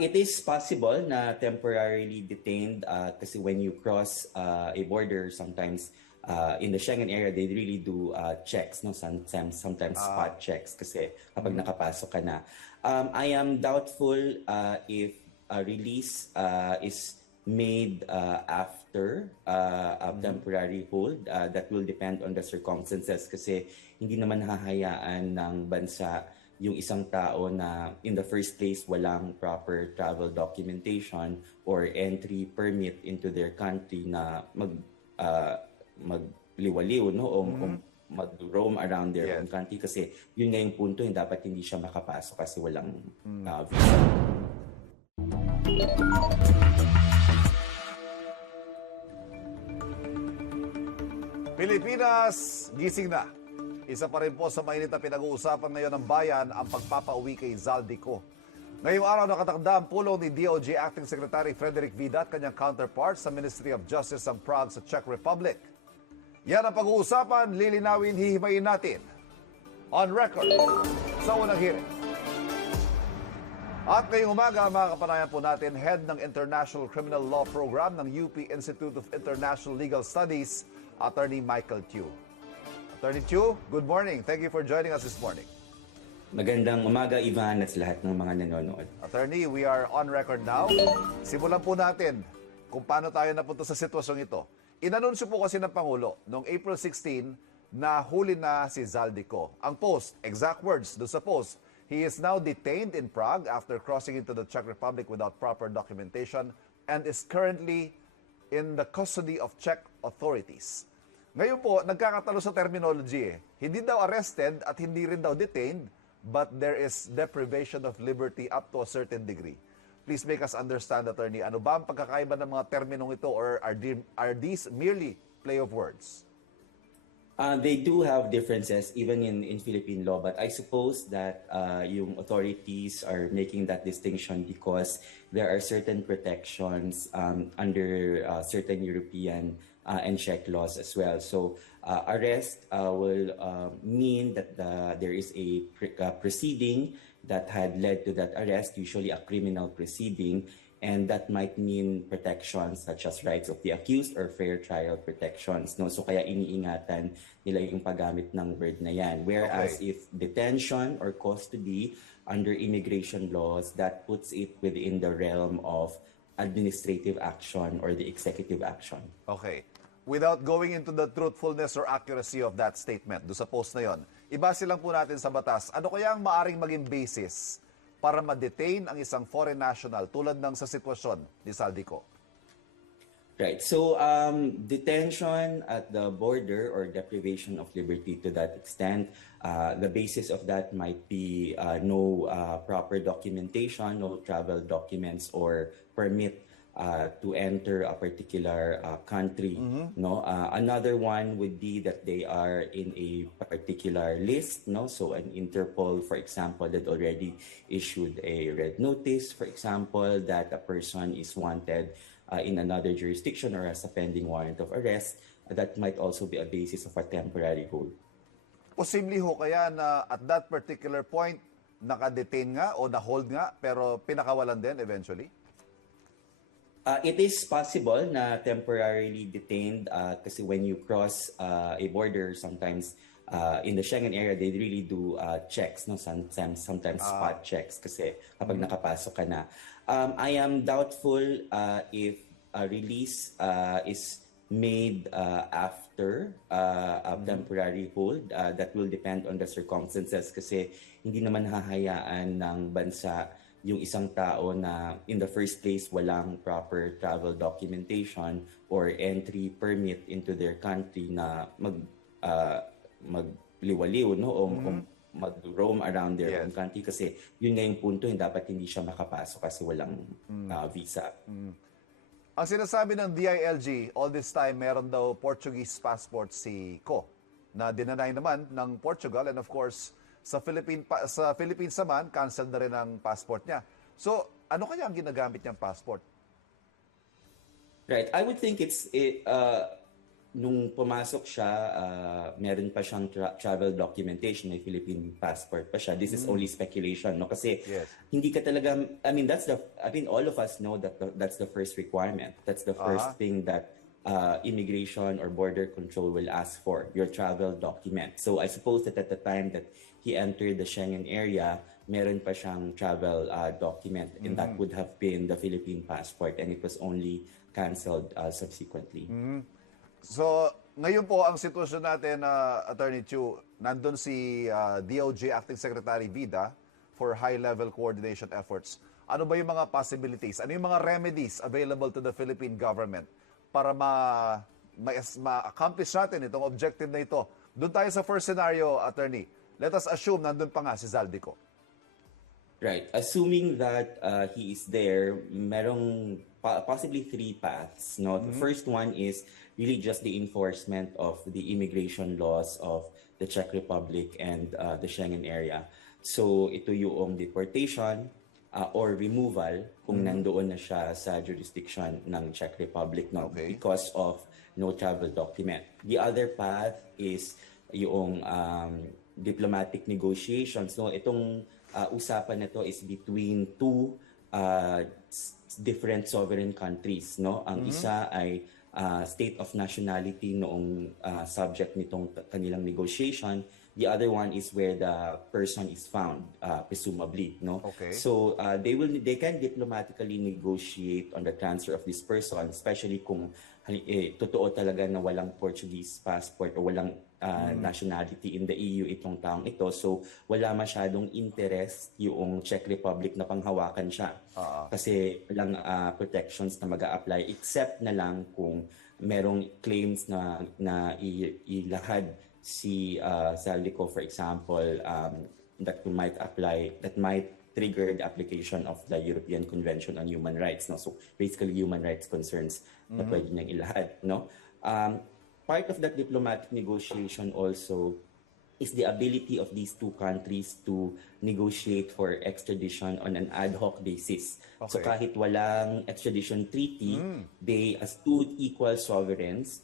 It is possible na temporarily detained kasi when you cross a border, sometimes in the Schengen area, they really do checks, no? Sometimes spot checks kasi kapag nakapasok ka na. I am doubtful if a release is made after a temporary hold. That will depend on the circumstances kasi hindi naman hahayaan ng bansa yung isang tao na in the first place walang proper travel documentation or entry permit into their country na magliwaliw, no, o mag-roam around their own country kasi yun nga yung punto, yung dapat hindi siya makapasok kasi walang visa. Pilipinas, gising na. Isa pa rin po sa mainit na pinag-uusapan ngayon ng bayan ang pagpapauwi kay Zaldico. Ngayong araw nakatakda ang pulong ni DOJ Acting Secretary Frederick Vida at kanyang counterpart sa Ministry of Justice ng Prague sa Czech Republic. Yan ang pag-uusapan, lilinawin, hihimayin natin. On record, sa unang hearing. At ngayong umaga, mga kapanayan po natin, Head ng International Criminal Law Program ng UP Institute of International Legal Studies, Attorney Michael Tew. Attorney Tew, good morning. Thank you for joining us this morning. Magandang umaga, Ivan, at sa lahat ng mga nanonood. Attorney, we are on record now. Simulan po natin kung paano tayo napunta sa sitwasyong ito. Inanunsyo po kasi ng Pangulo noong April 16 na huli na si Zaldico. Ang post, exact words do sa post, he is now detained in Prague after crossing into the Czech Republic without proper documentation and is currently in the custody of Czech authorities. Ngayon po, nagkakatalo sa terminology eh. Hindi daw arrested at hindi rin daw detained, but there is deprivation of liberty up to a certain degree. Please make us understand, Attorney, ano ba ang pagkakaiba ng mga terminong ito or are these merely play of words? They do have differences even in Philippine law, but I suppose that yung authorities are making that distinction because there are certain protections under certain European and Czech laws as well. So arrest will mean that there is a proceeding that had led to that arrest, usually a criminal proceeding, and that might mean protections such as rights of the accused or fair trial protections. No? So kaya iniingatan nila yung paggamit ng word na yan. Whereas if detention or custody under immigration laws, that puts it within the realm of administrative action or the executive action. Okay. Without going into the truthfulness or accuracy of that statement, do sa post na yon, ibase lang po natin sa batas, ano kaya ang maaring maging basis para ma-detain ang isang foreign national tulad ng sa sitwasyon ni Zaldico? Right. So detention at the border or deprivation of liberty to that extent, the basis of that might be no proper documentation, no travel documents or permit to enter a particular country. No, another one would be that they are in a particular list. No, so an Interpol, for example, that already issued a red notice, for example, that a person is wanted in another jurisdiction or has a pending warrant of arrest. That might also be a basis of a temporary hold. Posible ho kaya na at that particular point, naka-detain nga o na-hold nga, pero pinakawalan din eventually? It is possible na temporarily detained kasi when you cross a border, sometimes in the Schengen area, they really do checks, no? Sometimes spot checks kasi kapag nakapasok ka na. I am doubtful if a release is made after a temporary hold. That will depend on the circumstances kasi hindi naman hahayaan ng bansa yung isang tao na in the first place walang proper travel documentation or entry permit into their country na magliwaliw, no, o mag-roam around their own country kasi yun nga yung punto, yung dapat hindi siya makapasok kasi walang visa. Ang sinasabi ng DILG, all this time meron daw Portuguese passport si Ko na dinanay naman ng Portugal, and of course sa Philippines naman, cancel na rin ang passport niya. So, ano kaya ang ginagamit niyang passport? Right. I would think it's nung pumasok siya, meron pa siyang travel documentation, may Philippine passport pa siya. This is only speculation, no? Kasi Yes. hindi ka talaga, I mean, all of us know that that's the first requirement. That's the first thing that immigration or border control will ask for, your travel document. So I suppose that at the time that he entered the Schengen area, meron pa siyang travel document, and that would have been the Philippine passport, and it was only canceled subsequently. So, ngayon po ang sitwasyon natin, Attorney Chu, nandun si DOJ Acting Secretary Vida for high-level coordination efforts. Ano ba yung mga possibilities? Ano yung mga remedies available to the Philippine government para ma-accomplish natin itong objective na ito? Doon tayo sa first scenario, Attorney. Let us assume nandun pa nga si Zaldico. Right. Assuming that he is there, merong possibly three paths. No, the first one is really just the enforcement of the immigration laws of the Czech Republic and the Schengen area. So ito yung deportation or removal kung nandoon na siya sa jurisdiction ng Czech Republic, no, Okay. because of no travel document. The other path is yung diplomatic negotiations, no. Itong usapan na to is between two different sovereign countries, no. Ang isa ay state of nationality noong subject nitong kanilang negotiation. The other one is where the person is found, presumably, no. Okay. So they can diplomatically negotiate on the transfer of this person, especially kung totoo talaga na walang Portuguese passport o walang nationality in the EU itong taong ito. So wala masyadong interest yung Czech Republic na panghawakan siya. Kasi walang protections na mag-a-apply except na lang kung merong claims na ilahad si Zaldico, for example, that might trigger the application of the European Convention on Human Rights, no. So basically human rights concerns na pwede niyang ilahad, no. Part of that diplomatic negotiation also is the ability of these two countries to negotiate for extradition on an ad hoc basis. So Okay. kahit walang extradition treaty, they, as two equal sovereigns,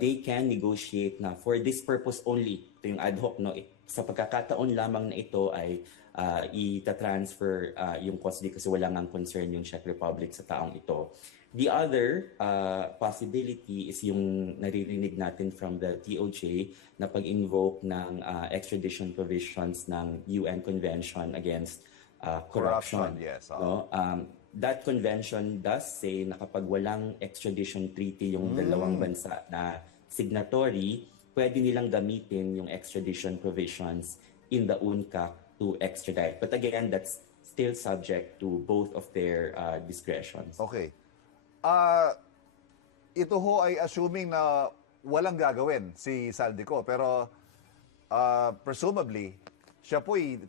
they can negotiate na for this purpose only. Ito yung ad hoc, no? Sa pagkakataon lamang na ito ay ita-transfer yung custody kasi wala ngang concern yung Czech Republic sa taong ito. The other possibility is yung naririnig natin from the DOJ na pag-invoke ng extradition provisions ng UN Convention Against Corruption. Yes. No? That convention does say na kapag walang extradition treaty yung dalawang bansa na signatory, pwede nilang gamitin yung extradition provisions in the UNCAC to extradite. But again, that's still subject to both of their discretions. Okay. Ito ho ay assuming na walang gagawin si Zaldico, pero presumably siya po ay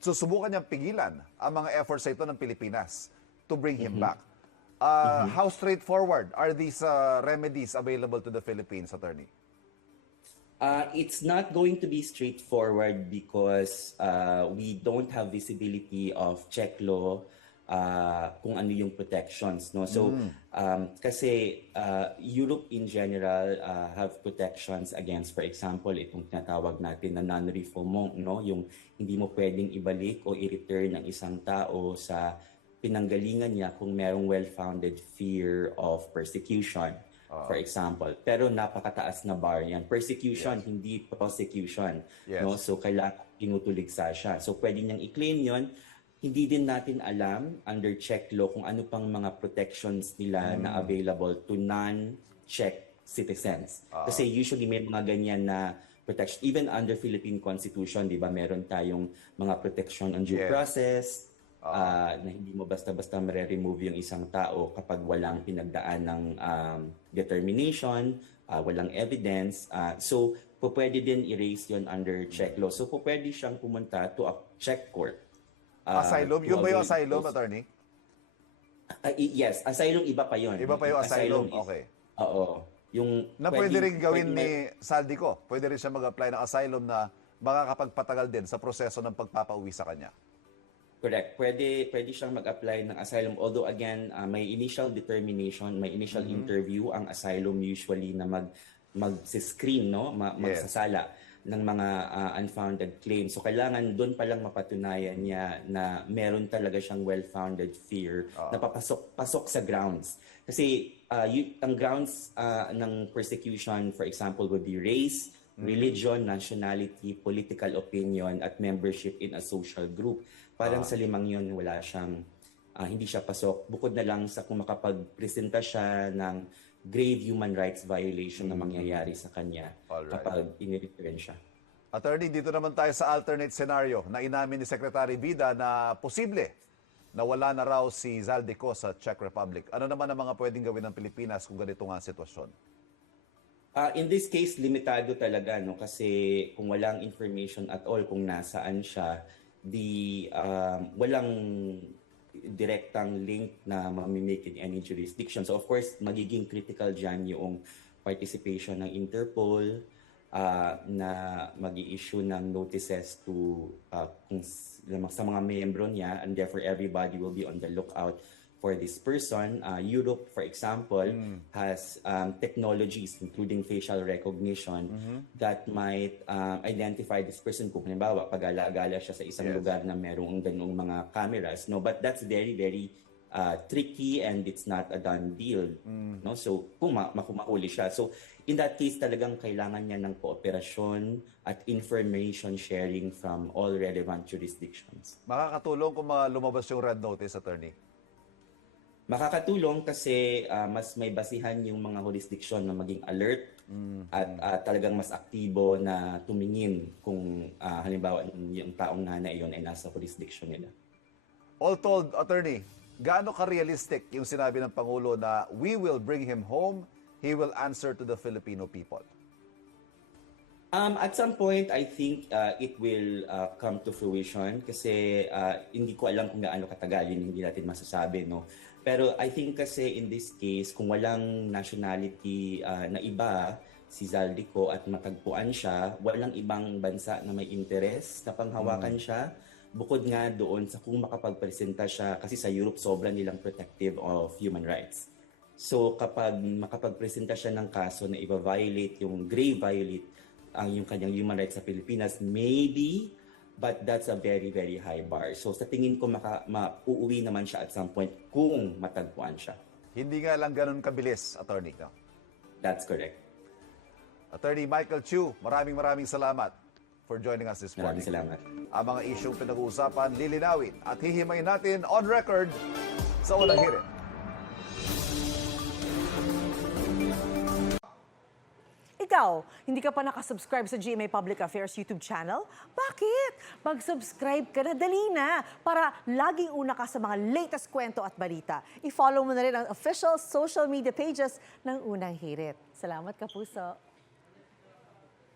susubukan niyang pigilan ang mga efforts ito ng Pilipinas to bring him back. How straightforward are these remedies available to the Philippines, Attorney? It's not going to be straightforward because we don't have visibility of Czech law kung ano yung protections, no. So kasi Europe in general have protections against, for example, itong tinatawag natin na non-refoulement, no, yung hindi mo pwedeng ibalik o i-return ang isang tao sa pinanggalingan niya kung merong well-founded fear of persecution, for example. Pero napakataas na bar yan. Persecution, hindi prosecution. Yes. No? So kailangan tinutuligsa siya. So pwede niyang i-claim yon. Hindi din natin alam under Czech law kung ano pang mga protections nila na available to non-Czech citizens. Kasi usually may mga ganyan na protection. Even under Philippine Constitution, di ba, meron tayong mga protection on due Yes. process, na hindi mo basta-basta mare-remove yung isang tao kapag walang pinagdaan ng determination, walang evidence. So, pwede din i-raise yon under Czech law. So, pwede siyang pumunta to a Czech court. Asylum? To Yun ba yung avail asylum, those- Attorney? Yes, asylum iba pa yon. Iba pa yung asylum, is- okay. Oo. Yung Na pwede rin gawin pwede ni Zaldico. Pwede rin siya mag-apply ng asylum na makakapagpatagal din sa proseso ng pagpapauwi sa kanya. Correct. Pwede siyang mag-apply ng asylum. Although again, may initial determination, may initial interview ang asylum usually na mag-screen, no? Yes. Magsasala ng mga unfounded claims. So kailangan doon pa lang mapatunayan niya na meron talaga siyang well-founded fear na pasok sa grounds. Kasi ang grounds ng persecution, for example, would be race, religion, nationality, political opinion, at membership in a social group. Parang sa limang yun, hindi siya pasok. Bukod na lang sa kung makapagpresenta siya ng grave human rights violation na mangyayari sa kanya Alright. kapag in-return siya. Attorney, dito naman tayo sa alternate scenario na inamin ni Secretary Vida na posible na wala na raw si Zaldico sa Czech Republic. Ano naman ang mga pwedeng gawin ng Pilipinas kung ganito nga ang sitwasyon? In this case, limitado talaga, no? Kasi kung walang information at all kung nasaan siya, walang direktang link na mamimake in any jurisdiction. So of course, magiging critical dyan yung participation ng Interpol na mag-i-issue ng notices to sa mga miyembro niya, and therefore everybody will be on the lookout for this person. Europe, for example, has technologies including facial recognition that might identify this person kung halimbawa pag-ala-gala siya sa isang lugar na merong ganung mga cameras, no? But that's very, very tricky and it's not a done deal, no? So kung mahuli siya, so in that case talagang kailangan niya ng kooperasyon at information sharing from all relevant jurisdictions. Makakatulong kung lumabas yung red notice, Attorney? Makakatulong kasi mas may basihan yung mga jurisdiction na maging alert at talagang mas aktibo na tumingin kung halimbawa yung taong nanay yon ay nasa jurisdiction nila. All told, Attorney, gaano ka-realistic yung sinabi ng Pangulo na we will bring him home, he will answer to the Filipino people? At some point, I think it will come to fruition kasi hindi ko alam kung gaano katagal, yun hindi natin masasabi, no? Pero I think kasi in this case, kung walang nationality na iba, si Zaldico, at matagpuan siya, walang ibang bansa na may interest na panghawakan siya. Bukod nga doon sa kung makapagpresenta siya, kasi sa Europe sobrang nilang protective of human rights. So kapag makapagpresenta siya ng kaso na i-violate yung grave violate yung kanyang human rights sa Pilipinas, maybe, but that's a very, very high bar. So sa tingin ko uuwi naman siya at some point kung matagpuan siya. Hindi nga lang ganun kabilis, Attorney. No? That's correct. Attorney Michael Chu, maraming salamat for joining us this morning. Maraming salamat. Ang mga isyong pinag-uusapan, lilinawin at hihimayin natin on record sa unang hirit. Ikaw, hindi ka pa nakasubscribe sa GMA Public Affairs YouTube channel? Bakit? Mag-subscribe ka na, dali na, para laging una ka sa mga latest kwento at balita. I-follow mo na rin ang official social media pages ng Unang Hirit. Salamat, Kapuso.